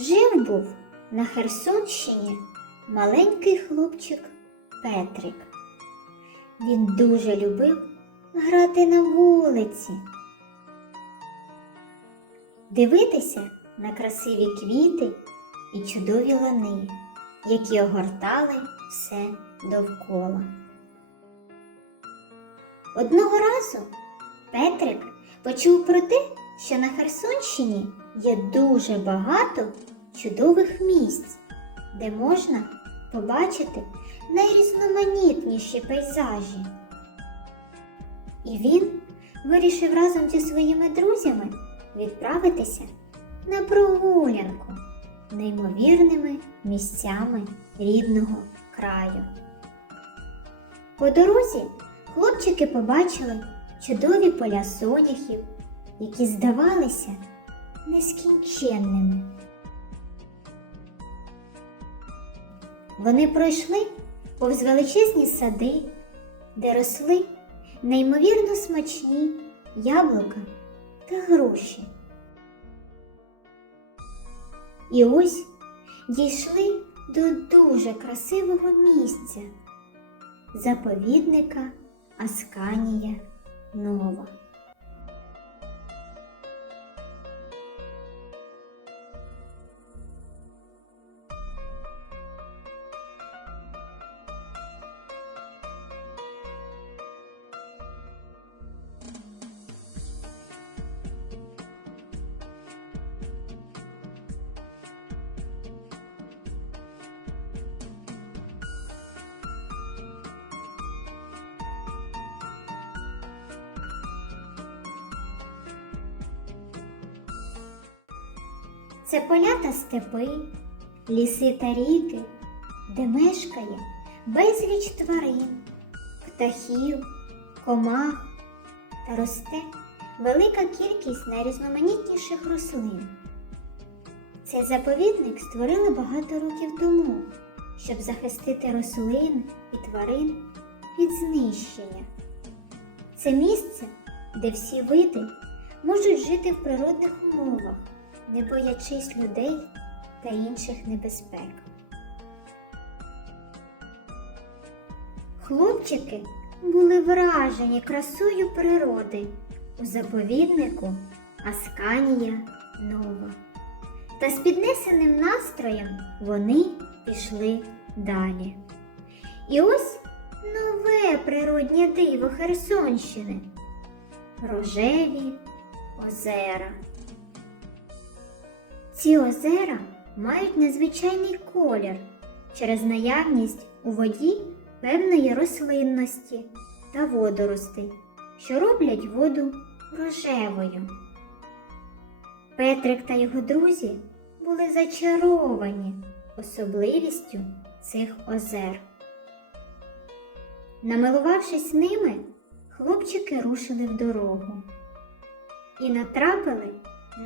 Жив був на Херсонщині маленький хлопчик Петрик. Він дуже любив грати на вулиці, дивитися на красиві квіти і чудові лани, які огортали все довкола. Одного разу Петрик почув про те, що на Херсонщині є дуже багато чудових місць, де можна побачити найрізноманітніші пейзажі. І він вирішив разом зі своїми друзями відправитися на прогулянку неймовірними місцями рідного краю. По дорозі хлопчики побачили чудові поля соняхів, які здавалися нескінченними. Вони пройшли повз величезні сади, де росли неймовірно смачні яблука та груші. І ось дійшли до дуже красивого місця заповідника Асканія Нова. Це поля та степи, ліси та ріки, де мешкає безліч тварин, птахів, комах та росте велика кількість найрізноманітніших рослин. Цей заповідник створили багато років тому, щоб захистити рослин і тварин від знищення. Це місце, де всі види можуть жити в природних умовах не боячись людей та інших небезпек. Хлопчики були вражені красою природи у заповіднику Асканія Нова. Та з піднесеним настроєм вони пішли далі. І ось нове природнє диво Херсонщини рожеві озера. Ці озера мають незвичайний колір через наявність у воді певної рослинності та водоростей, що роблять воду рожевою. Петрик та його друзі були зачаровані особливістю цих озер. Намилувавшись ними, хлопчики рушили в дорогу і натрапили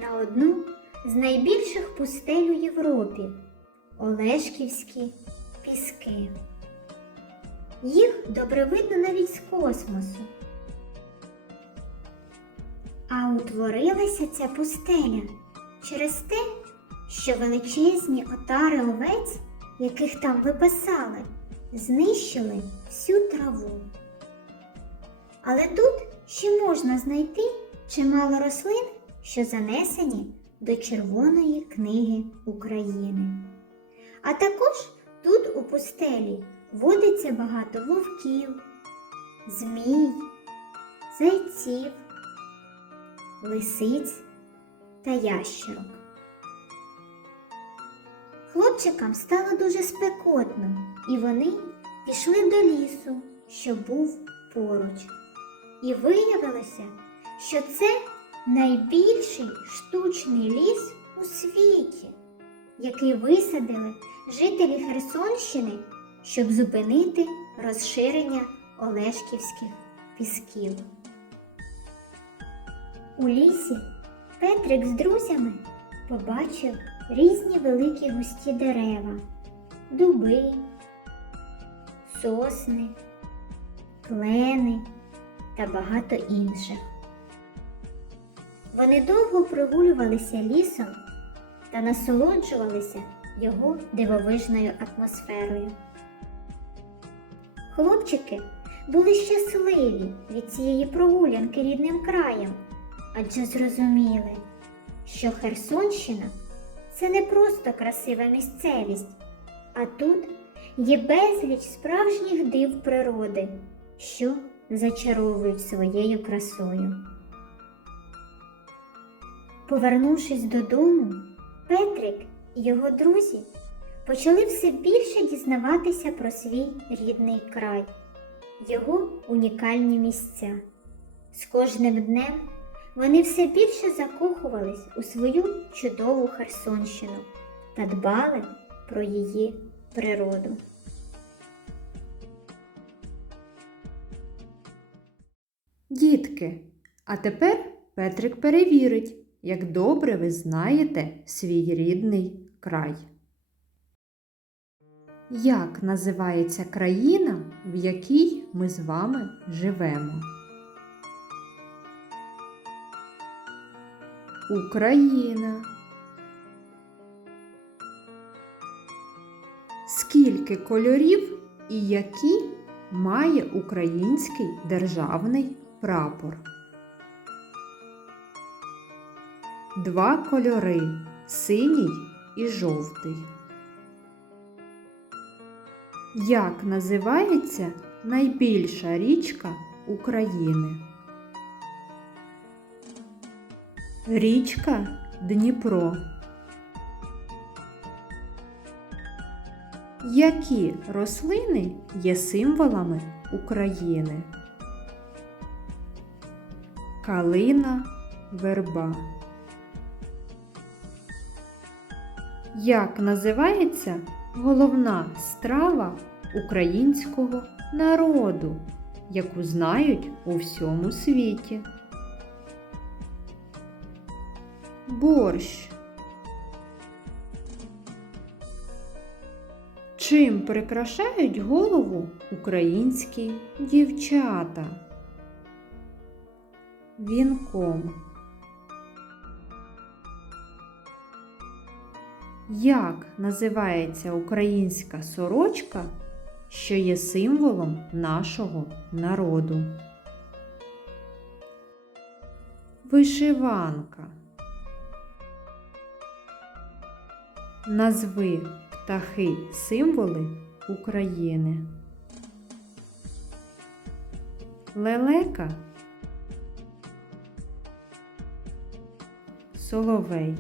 на одну з найбільших пустель у Європі Олешківські піски. Їх добре видно навіть з космосу. А утворилася ця пустеля через те, що величезні отари овець, яких там випасали, знищили всю траву. Але тут ще можна знайти чимало рослин, що занесені до Червоної книги України. А також тут у пустелі водиться багато вовків, змій, зайців, лисиць та ящерок. Хлопчикам стало дуже спекотно, і вони пішли до лісу, що був поруч. І виявилося, що це найбільший штучний ліс у світі, який висадили жителі Херсонщини, щоб зупинити розширення Олешківських пісків. У лісі Петрик з друзями побачив різні великі густі дерева, дуби, сосни, клени та багато інших. Вони довго прогулювалися лісом та насолоджувалися його дивовижною атмосферою. Хлопчики були щасливі від цієї прогулянки рідним краєм, адже зрозуміли, що Херсонщина це не просто красива місцевість, а тут є безліч справжніх див природи, що зачаровують своєю красою. Повернувшись додому, Петрик і його друзі почали все більше дізнаватися про свій рідний край, його унікальні місця. З кожним днем вони все більше закохувались у свою чудову Херсонщину та дбали про її природу. Дітки, а тепер Петрик перевірить, як добре ви знаєте свій рідний край. Як називається країна, в якій ми з вами живемо? Україна. Скільки кольорів і які має український державний прапор? Два кольори синій і жовтий. Як називається найбільша річка України? Річка Дніпро. Які рослини є символами України? Калина, верба. Як називається головна страва українського народу, яку знають у всьому світі? Борщ. Чим прикрашають голову українські дівчата? Вінком. Як називається українська сорочка, що є символом нашого народу? Вишиванка. Назви птахи символи України. Лелека. Соловей.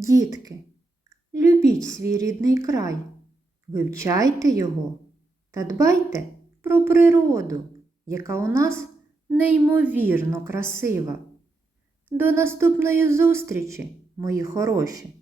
Дітки, любіть свій рідний край, вивчайте його та дбайте про природу, яка у нас неймовірно красива. До наступної зустрічі, мої хороші!